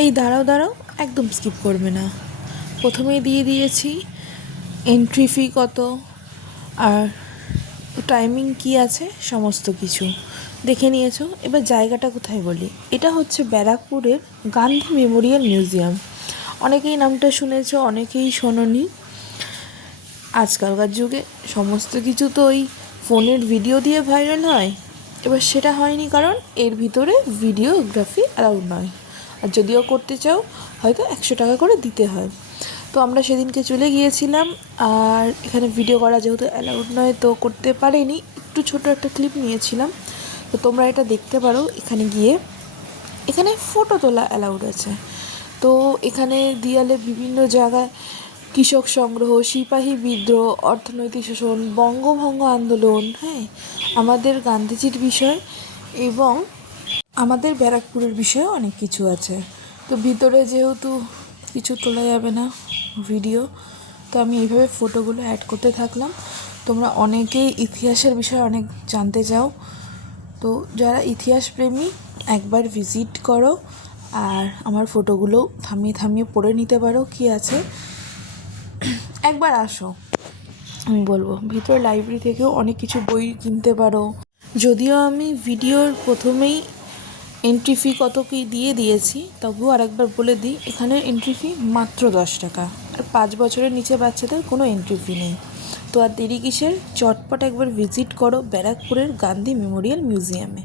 এই দাঁড়াও দাঁড়াও, একদম স্কিপ করবে না। প্রথমেই দিয়ে দিয়েছি এন্ট্রি ফি কত আর টাইমিং কি আছে, সমস্ত কিছু দেখে নিয়েছো। এবার জায়গাটা কোথায় বলি, এটা হচ্ছে ব্যারাকপুরের গান্ধী মেমোরিয়াল মিউজিয়াম। অনেকেই নামটা শুনেছো, অনেকেই শোনোনি। আজকালকার যুগে সমস্ত কিছু তো ওই ফোনের ভিডিও দিয়ে ভাইরাল হয়। এবার সেটা হয়নি, কারণ এর ভিতরে ভিডিওগ্রাফি অ্যালাউড নয়, আর যদিও করতে চাও হয়তো 100 টাকা করে দিতে হয়। তো আমরা সেদিনকে চলে গিয়েছিলাম, আর এখানে ভিডিও করা যেহেতু অ্যালাউড নয় তো করতে পারিনি, একটু ছোট একটা ক্লিপ নিয়েছিলাম। তো তোমরা এটা দেখতে পারো এখানে গিয়ে। এখানে ফটো তোলা অ্যালাউড আছে। তো এখানে দেয়ালে বিভিন্ন জায়গায় কৃষক সংগ্রহ, সিপাহী বিদ্রোহ, অর্থনৈতিক শোষণ, বঙ্গভঙ্গ আন্দোলন, হ্যাঁ, আমাদের গান্ধীজির বিষয় এবং আমাদের ব্যারাকপুরের বিষয়ে অনেক কিছু আছে। তো ভিতরে যেহেতু কিছু তোলা যাবে না ভিডিও, তো আমি এইভাবে ফটোগুলো অ্যাড করতে থাকলাম। তোমরা অনেকেই ইতিহাসের বিষয়ে অনেক জানতে চাও, তো যারা ইতিহাস প্রেমী একবার ভিজিট করো, আর আমার ফটোগুলো থামিয়ে থামিয়ে পড়ে নিতে পারো কী আছে। একবার আসো, আমি বলবো। ভিতরে লাইব্রেরি থেকেও অনেক কিছু বই কিনতে পারো। যদিও আমি ভিডিওর প্রথমেই এন্ট্রি ফি কত কী দিয়ে দিয়েছি, তবুও আরেকবার বলে দিই, এখানে এন্ট্রি ফি মাত্র 10 টাকা, আর 5 বছরের নিচে বাচ্চাদের কোনো এন্ট্রি ফি নেই। তো আর দেরি কিসের, চটপট একবার ভিজিট করো ব্যারাকপুরের গান্ধী মেমোরিয়াল মিউজিয়ামে।